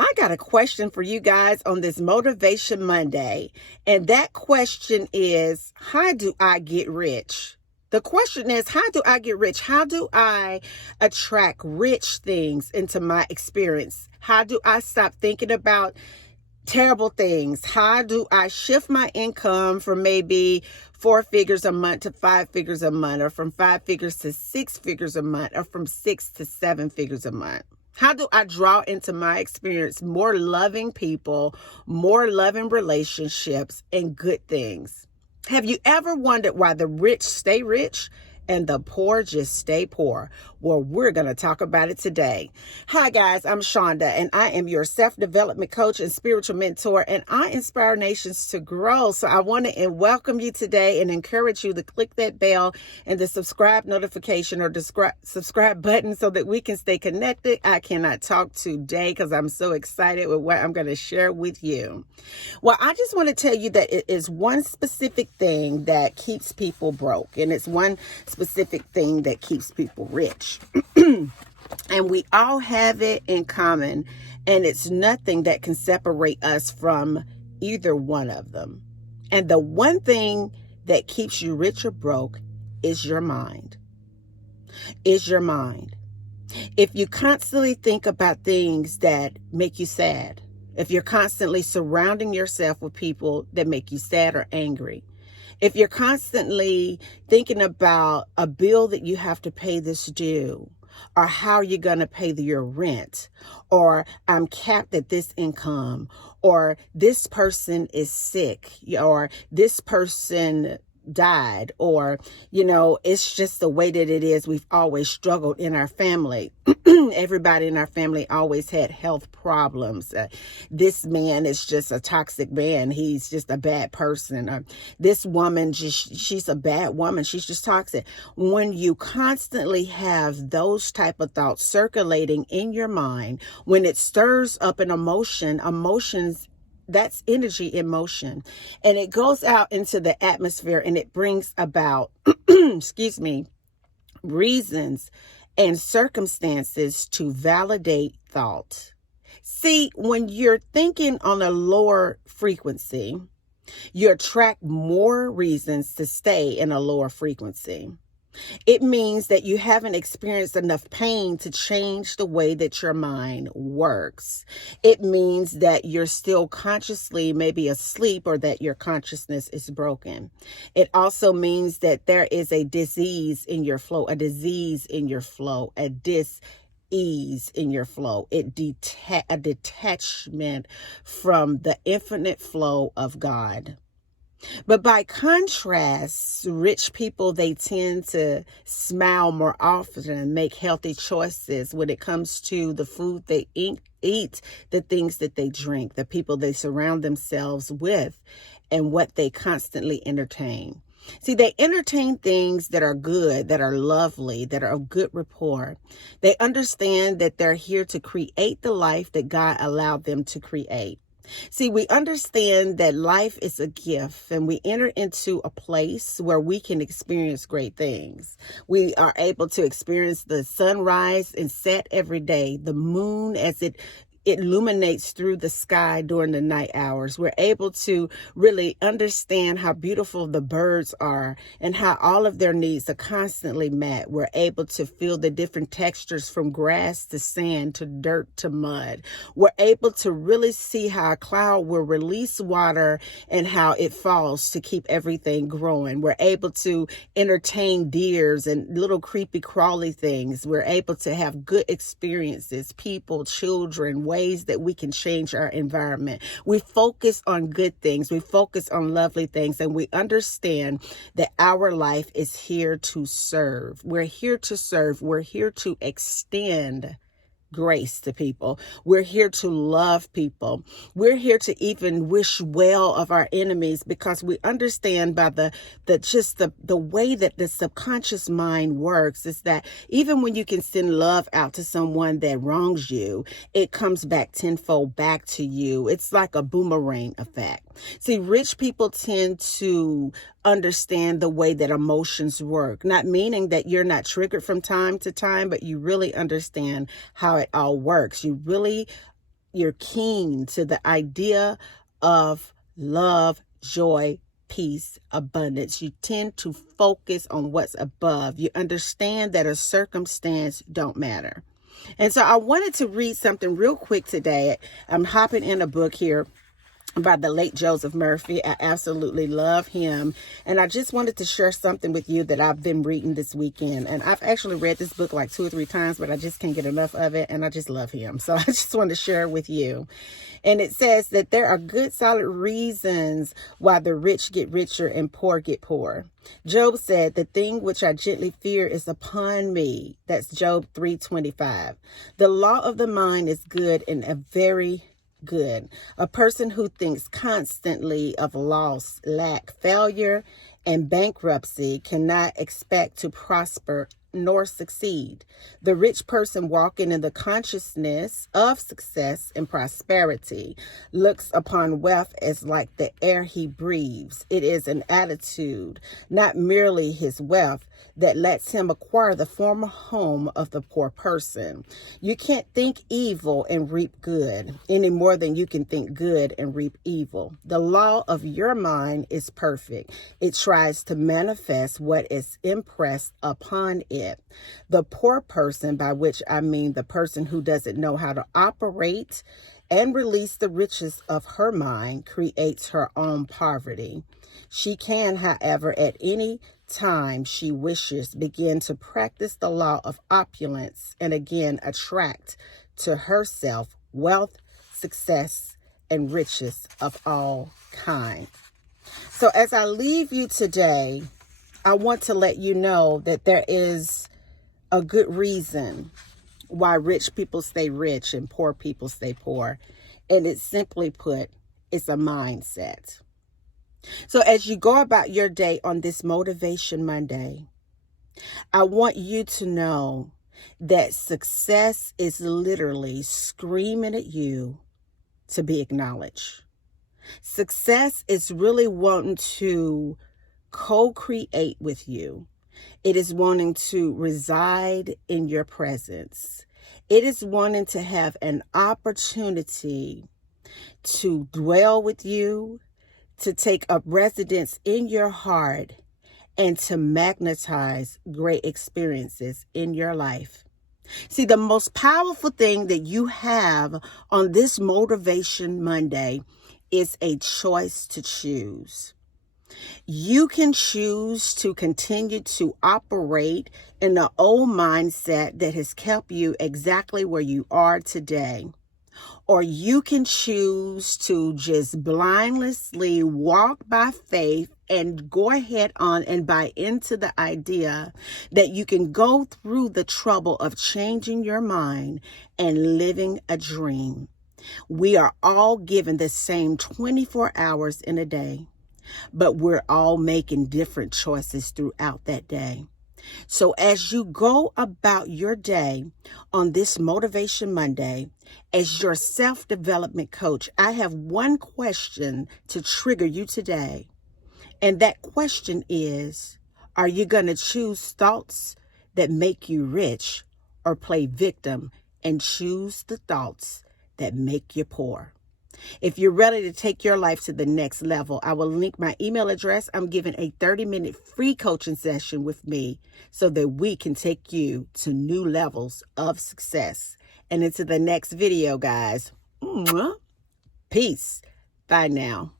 I got a question for you guys on this Motivation Monday. And that question is, how do I get rich? The question is, how do I get rich? How do I attract rich things into my experience? How do I stop thinking about terrible things? How do I shift my income from maybe 4 figures a month to 5 figures a month, or from 5 figures to 6 figures a month, or from 6 to 7 figures a month? How do I draw into my experience more loving people, more loving relationships, and good things? Have you ever wondered why the rich stay rich and the poor just stay poor? Well, we're going to talk about it today. Hi, guys. I'm Shonda, and I am your self-development coach and spiritual mentor, and I inspire nations to grow. So I want to welcome you today and encourage you to click that bell and the subscribe notification or subscribe button so that we can stay connected. I cannot talk today because I'm so excited with what I'm going to share with you. Well, I just want to tell you that it is one specific thing that keeps people broke, and it's one specific thing that keeps people rich. And we all have it in common, and it's nothing that can separate us from either one of them. And the one thing that keeps you rich or broke is your mind. Is your mind. If you constantly think about things that make you sad, if you're constantly surrounding yourself with people that make you sad or angry, if you're constantly thinking about a bill that you have to pay this due, or how you're going to pay your rent, or I'm capped at this income, or this person is sick, or this person died, or, it's just the way that it is. We've always struggled in our family. Everybody in our family always had health problems. This man is just a toxic man. He's just a bad person. This woman, she's a bad woman. She's just toxic. When you constantly have those type of thoughts circulating in your mind, when it stirs up an emotions, that's energy in motion, and it goes out into the atmosphere, and it brings about, reasons and circumstances to validate thought. See, when you're thinking on a lower frequency, you attract more reasons to stay in a lower frequency. It means that you haven't experienced enough pain to change the way that your mind works. It means that you're still consciously maybe asleep, or that your consciousness is broken. It also means that there is a disease in your flow, a dis-ease in your flow, a detachment from the infinite flow of God. But by contrast, rich people, they tend to smile more often and make healthy choices when it comes to the food they eat, the things that they drink, the people they surround themselves with, and what they constantly entertain. See, they entertain things that are good, that are lovely, that are of good rapport. They understand that they're here to create the life that God allowed them to create. See, we understand that life is a gift, and we enter into a place where we can experience great things. We are able to experience the sunrise and set every day, the moon as it illuminates through the sky during the night hours. We're able to really understand how beautiful the birds are and how all of their needs are constantly met. We're able to feel the different textures from grass to sand to dirt to mud. We're able to really see how a cloud will release water and how it falls to keep everything growing. We're able to entertain deers and little creepy crawly things. We're able to have good experiences, people, children, ways that we can change our environment. We focus on good things. We focus on lovely things, and we understand that our life is here to serve. We're here to serve. We're here to extend grace to people. We're here to love people. We're here to even wish well of our enemies, because we understand by the way that the subconscious mind works is that even when you can send love out to someone that wrongs you, it comes back tenfold back to you. It's like a boomerang effect. See, rich people tend to understand the way that emotions work, not meaning that you're not triggered from time to time, but you really understand how it all works. You really you're keen to the idea of love, joy, peace, abundance. You tend to focus on what's above. You understand that a circumstance don't matter. And so I wanted to read something real quick today. I'm hopping in a book here by the late Joseph Murphy. I absolutely love him. And I just wanted to share something with you that I've been reading this weekend. And I've actually read this book like 2 or 3 times, but I just can't get enough of it. And I just love him. So I just wanted to share it with you. And it says that there are good, solid reasons why the rich get richer and poor get poorer. Job said, "The thing which I gently fear is upon me." That's Job 3:25. The law of the mind is good and a very good. A person who thinks constantly of loss, lack, failure, and bankruptcy cannot expect to prosper nor succeed. The rich person walking in the consciousness of success and prosperity looks upon wealth as like the air he breathes. It is an attitude, not merely his wealth, that lets him acquire the former home of the poor person. You can't think evil and reap good any more than you can think good and reap evil. The law of your mind is perfect. It tries to manifest what is impressed upon it. The poor person, by which I mean the person who doesn't know how to operate and release the riches of her mind, creates her own poverty. She can, however, at any time she wishes, begin to practice the law of opulence and again attract to herself wealth, success, and riches of all kinds. So as I leave you today, I want to let you know that there is a good reason why rich people stay rich and poor people stay poor. And it's simply put, it's a mindset. So as you go about your day on this Motivation Monday, I want you to know that success is literally screaming at you to be acknowledged. Success is really wanting to co-create with you. It is wanting to reside in your presence. It is wanting to have an opportunity to dwell with you, to take up residence in your heart, and to magnetize great experiences in your life. See, the most powerful thing that you have on this Motivation Monday is a choice to choose. You can choose to continue to operate in the old mindset that has kept you exactly where you are today. Or you can choose to just blindlessly walk by faith and go ahead on and buy into the idea that you can go through the trouble of changing your mind and living a dream. We are all given the same 24 hours in a day, but we're all making different choices throughout that day. So as you go about your day on this Motivation Monday, as your self-development coach, I have one question to trigger you today. And that question is, are you going to choose thoughts that make you rich or play victim and choose the thoughts that make you poor? If you're ready to take your life to the next level, I will link my email address. I'm giving a 30-minute free coaching session with me so that we can take you to new levels of success. And into the next video, guys. Peace. Bye now.